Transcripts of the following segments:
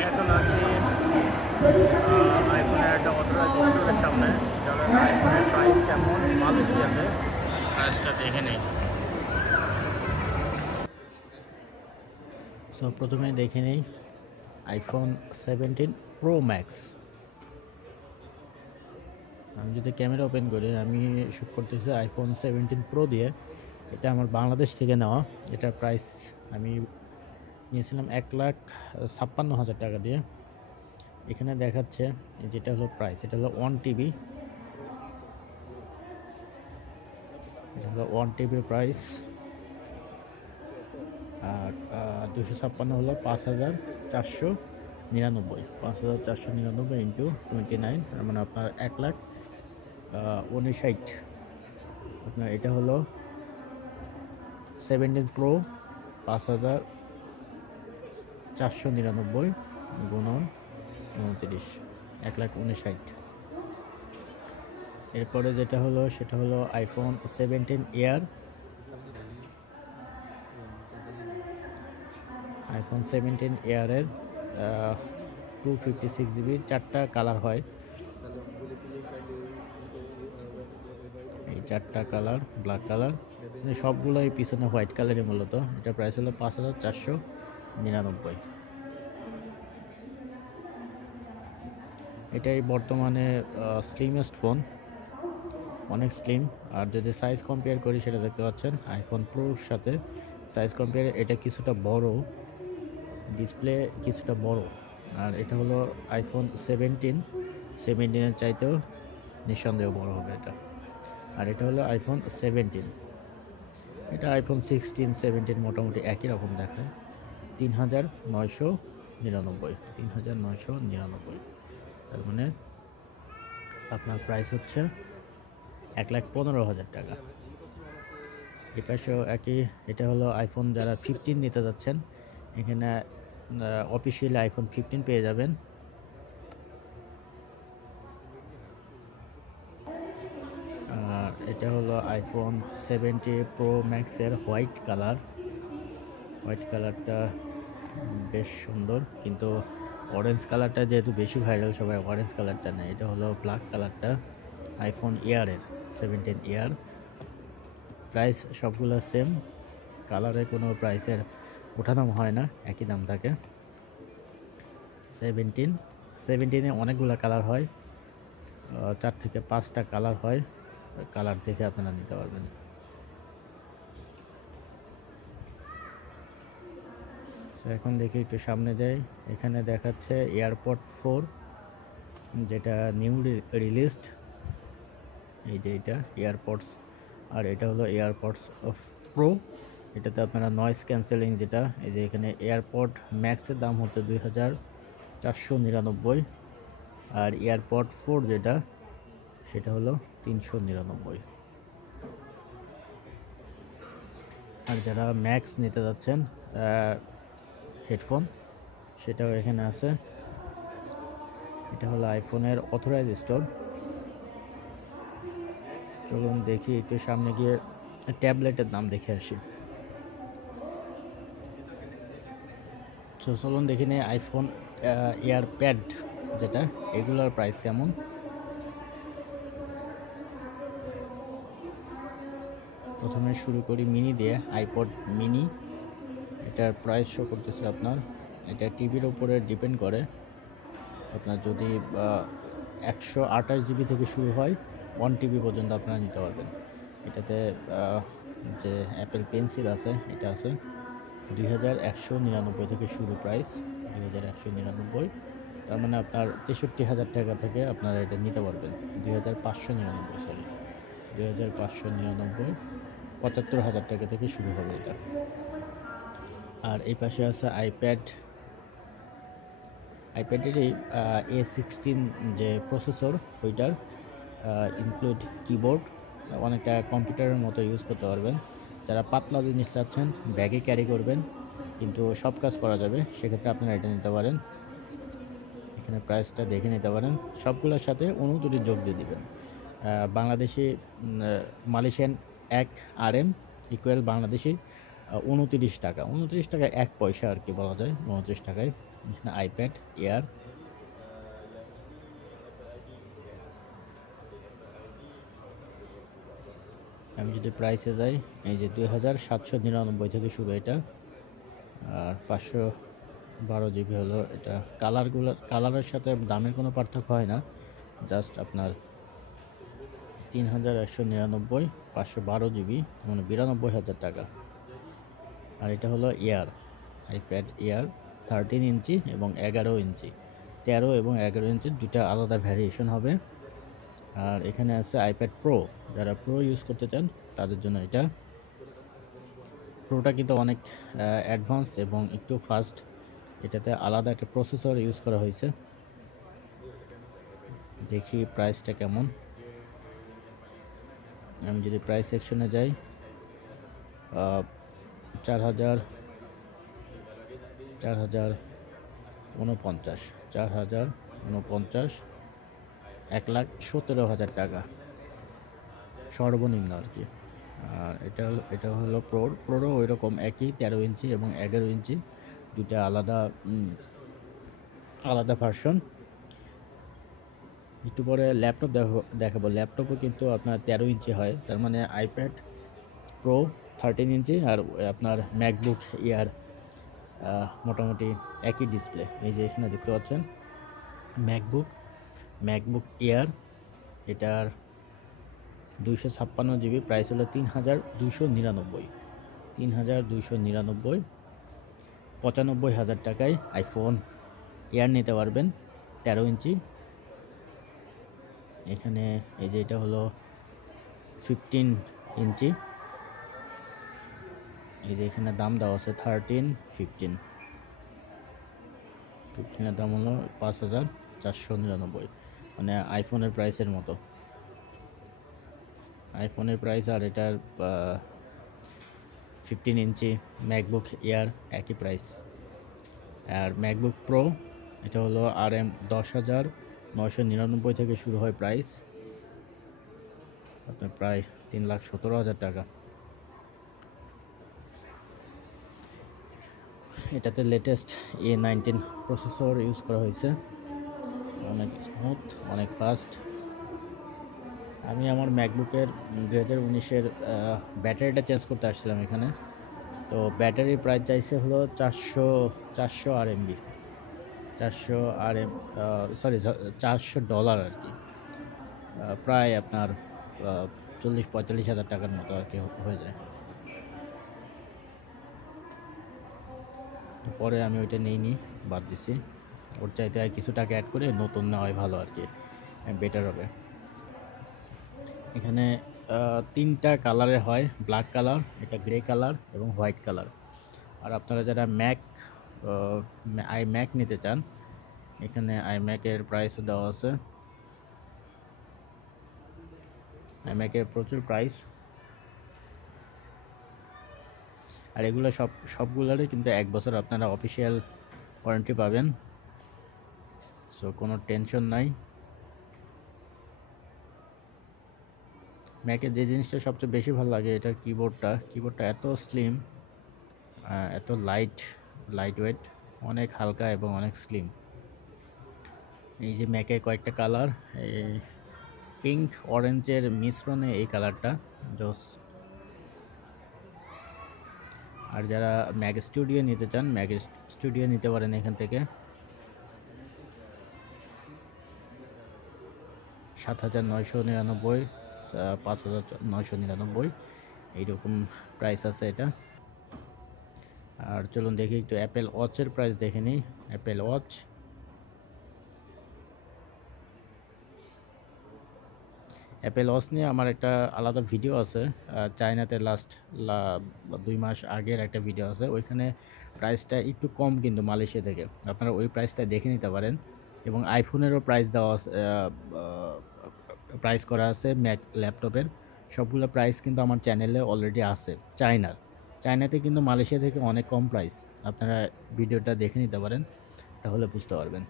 আমি এখন আছি আইফোনের একটা অথরাইজ স্টোরের সামনে। চলেন আইফোনের প্রাইস কেমন মালয়েশিয়াতে প্রাইসটা দেখে নেই। সো প্রথমে দেখে নেই আইফোন 17 প্রো ম্যাক্স। আমি যদি ক্যামেরা ওপেন করি, আমি শ্যুট করতেছি আইফোন 17 প্রো দিয়ে। এটা আমার বাংলাদেশ থেকে নেওয়া। এটার প্রাইস আমি নিয়েছিলাম 1,56,000 টাকা দিয়ে। এখানে দেখাচ্ছে যেটা হলো প্রাইস, এটা হলো 1 টিবি। এটা হলো 1 টিবির প্রাইস। আর 256 হলো 5,499। 5,499 ইন্টু 29, তার মানে আপনার 1,59,000। আপনার এটা হলো 17 প্রো 5,499 গুণন 29, 1,59,000। এরপরে যেটা হলো সেটা হলো আইফোন 17 এয়ার। আইফোন 17 এয়ারের 256 জিবি, 4টা কালার হয়। এই 4টা কালার, ব্ল্যাক কালার, সবগুলোই পিছনে হোয়াইট কালারই মূলত। এটা প্রাইস হলো 5,499। এটাই বর্তমানে স্লিমেস্ট ফোন, অনেক স্লিম। আর যদি সাইজ কম্পেয়ার করি সেটা দেখতে পাচ্ছেন আইফোন প্রোর সাথে সাইজ কম্পেয়ার এটা কিছুটা বড়, ডিসপ্লে কিছুটা বড়। আর এটা হলো আইফোন 17 চাইতেও নিঃসন্দেহ বড় হবে এটা। আর এটা হলো আইফোন 17। এটা আইফোন 16, 17 মোটামুটি একই রকম দেখায়। 3,999, 3,999। তার মানে আপনার প্রাইস হচ্ছে 1,15,000 টাকা। এই পাশেও একই। এটা হলো আইফোন যারা 15 নিতে যাচ্ছেন, এখানে অফিসিয়ালি আইফোন 15 পেয়ে যাবেন। আর এটা হলো আইফোন 70 প্রো ম্যাক্সের হোয়াইট কালার। হোয়াইট কালারটা বেশ সুন্দর, কিন্তু অরেঞ্জ কালারটা যেহেতু বেশি ভাইরাল, সবাই অরেঞ্জ কালারটা নেয়। এটা হলো ব্ল্যাক কালারটা আইফোন এয়ারের 17 এয়ার। প্রাইস সবগুলো সেম, কালারে কোনো প্রাইসের ওঠানামা হয় না, একই দাম থাকে। 17-এ অনেকগুলো কালার হয়, 4 থেকে 5টা কালার হয়। কালার দেখে আপনারা নিতে পারবেন। এখন দেখি একটু সামনে যাই। এখানে দেখাচ্ছে এয়ারপড 4, যেটা নিউ রিলিজড। এই যে এটা এয়ারপডস, আর এটা হলো এয়ারপডস প্রো। এটাতে আপনারা নয়েজ ক্যান্সেলিং, যেটা এই যে এখানে এয়ারপড ম্যাক্সের দাম হচ্ছে 2,499, আর এয়ারপড 4 যেটা সেটা হলো 399। আর যারা ম্যাক্স নিতে যাচ্ছেন হেডফোন, সেটাও এখানে আছে। এটা হলো আইফোনের অথরাইজ স্টোর। চলুন দেখি একটু সামনে গিয়ে ট্যাবলেটের দাম দেখে আসি। চলুন দেখি নিই আইফোন এয়ারপ্যাড যেটা, এগুলোর প্রাইস কেমন। প্রথমে শুরু করি মিনি দিয়ে, আইপড মিনি। এটার প্রাইস শো করতেছে আপনার, এটা টিভির উপরে ডিপেন্ড করে। আপনার যদি 128 জিবি থেকে শুরু হয়, 1 টিবি পর্যন্ত আপনারা নিতে পারবেন। এটাতে যে অ্যাপেল পেন্সিল আছে, এটা আছে 2,199 থেকে শুরু প্রাইস, 2,199। তার মানে আপনার 63,000 টাকা থেকে আপনারা এটা নিতে পারবেন। 2,599, সরি 2,599, 75,000 টাকা থেকে শুরু হবে এটা। আর এই পাশে আছে আইপ্যাডেরই A16 যে প্রসেসর, ওইটার ইনক্লুড কিবোর্ড, অনেকটা কম্পিউটারের মতো ইউজ করতে পারবেন। যারা পাতলা জিনিস চাচ্ছেন, ব্যাগে ক্যারি করবেন কিন্তু সব কাজ করা যাবে, সেক্ষেত্রে আপনারা এটা নিতে পারেন। এখানে প্রাইসটা দেখে নিতে পারেন। সবগুলোর সাথে 29 যোগ দিয়ে দেবেন। Bangladeshi Malaysian 1 RM equal Bangladeshi 29 টাকা। 29 টাকা 1 পয়সা আর কি বলা যায়, 29 টাকায় এখানে আইপ্যাড এয়ার, আমি যদি প্রাইসে যাই, এই যে 2799 থেকে শুরু এটা, আর 512 জিবি হলো এটা। কালারের সাথে দামের কোনো পার্থক্য হয় না, জাস্ট আপনার 3199, 512 জিবি, মানে 92,000 টাকা। আর এটা হলো এয়ার, আইপ্যাড এয়ার 13 ইঞ্চি এবং 11 ইঞ্চি, 13 এবং 11 ইঞ্চির দুইটা আলাদা ভ্যারিয়েশন হবে। আর এখানে আছে আইপ্যাড প্রো, যারা প্রো ইউজ করতে চান তাদের জন্য এটা। প্রোটা কিন্তু অনেক অ্যাডভান্স এবং একটু ফাস্ট, এটাতে আলাদা একটা প্রসেসর ইউজ করা হয়েছে। দেখি প্রাইসটা কেমন। আমি যদি প্রাইস সেকশনে যাই, 4049, 1,17,000 টাকা সর্বনিম্ন আর কি। আর এটা হলো প্রোরও ওই রকম একই 13 ইঞ্চি এবং 11 ইঞ্চি, দুইটা আলাদা ভার্সন। একটু পরে ল্যাপটপ দেখাবো। ল্যাপটপও কিন্তু আপনার 13 ইঞ্চি হয়, তার মানে আইপ্যাড প্রো 13 ইঞ্চি আর আপনার ম্যাকবুক এয়ার মোটামুটি একই ডিসপ্লে। এই যে এখানে দেখতে পাচ্ছেন ম্যাকবুক এয়ার, এটার 256 জিবি, প্রাইস হলো 3299, 95,000 টাকায় আইফোন এয়ার নিতে পারবেন 13 ইঞ্চি। এখানে এই যে এটা হলো 15 ইঞ্চি, এই যে এখানে দাম দেওয়া আছে 15 দাম হলো 5,499, মানে আইফোনের প্রাইসের মতো, আইফোনের প্রাইস। আর এটার 15 ইঞ্চি ম্যাকবুক এয়ার একই প্রাইস। আর ম্যাকবুক প্রো এটা হলো RM 10,999 থেকে শুরু হয় প্রাইস, আপনার প্রায় 3,17,000 টাকা। এটাতে লেটেস্ট A19 প্রসেসর ইউজ করা হয়েছে, অনেক স্মুথ, অনেক ফাস্ট। আমি আমার ম্যাকবুকের 2019-এর ব্যাটারিটা চেঞ্জ করতে আসছিলাম এখানে, তো ব্যাটারির প্রাইস চাইছে হলো 400 RMB, 400 ডলার আর কি, প্রায় আপনার 40-45,000 টাকার মতো আর কি হয়ে যায়। তো পরে আমি ওইটা নিইনি, বাদ দিছি। ওর চাইতে আর কিছু টাকা অ্যাড করে নতুন নেওয়াই ভালো আর কি, বেটার হবে। এখানে 3টা কালারে হয়, ব্ল্যাক কালার, এটা গ্রে কালার এবং হোয়াইট কালার। আর আপনারা যারা আইম্যাক নিতে চান, এখানে আইম্যাকের প্রাইস দেওয়া আছে, আইম্যাকের প্রচুর প্রাইস। আর এগুলো সবগুলোরই কিন্তু 1 বছর আপনারা অফিসিয়াল ওয়ারেন্টি পাবেন, সো কোনো টেনশন নাই। ম্যাকের যে জিনিসটা সবচেয়ে বেশি ভালো লাগে, এটার কিবোর্ডটা এত স্লিম, এত লাইট ওয়েট, অনেক হালকা এবং অনেক স্লিম। এই যে ম্যাকের কয়েকটা কালার, পিঙ্ক অরেঞ্জের মিশ্রণে এই কালারটা জোস। আর যারা ম্যাক স্টুডিও নিতে চান, ম্যাক স্টুডিও নিতে পারেন এখান থেকে। 7,999, 5,999 এইরকম প্রাইস আছে এটা। আর চলুন দেখি একটু অ্যাপেল ওয়াচের প্রাইস দেখে নিই। অ্যাপেল ওয়াচ নিয়ে আমার একটা আলাদা ভিডিও আছে, চায়নাতে লাস্ট 2 মাস আগের একটা ভিডিও আছে, ওইখানে প্রাইসটা একটু কম কিন্তু মালয়েশিয়া থেকে, আপনারা ওই প্রাইসটা দেখে নিতে পারেন। এবং আইফোনেরও প্রাইস করা আছে, ম্যাক ল্যাপটপের সবগুলো প্রাইস কিন্তু আমার চ্যানেলে অলরেডি আছে। চায়নাতে কিন্তু মালয়েশিয়া থেকে অনেক কম প্রাইস, আপনারা ভিডিওটা দেখে নিতে পারেন, তাহলে বুঝতে পারবেন।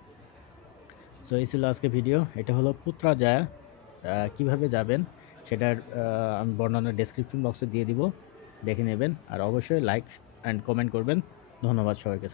সো এই ছিল আজকে ভিডিও। এটা হলো পুত্রাজায়া, কিভাবে যাবেন সেটার আমি বর্ণনা ডেসক্রিপশন বক্সে দিয়ে দিব, দেখে নেবেন। আর অবশ্যই লাইক অ্যান্ড কমেন্ট করবেন। ধন্যবাদ সবাইকে।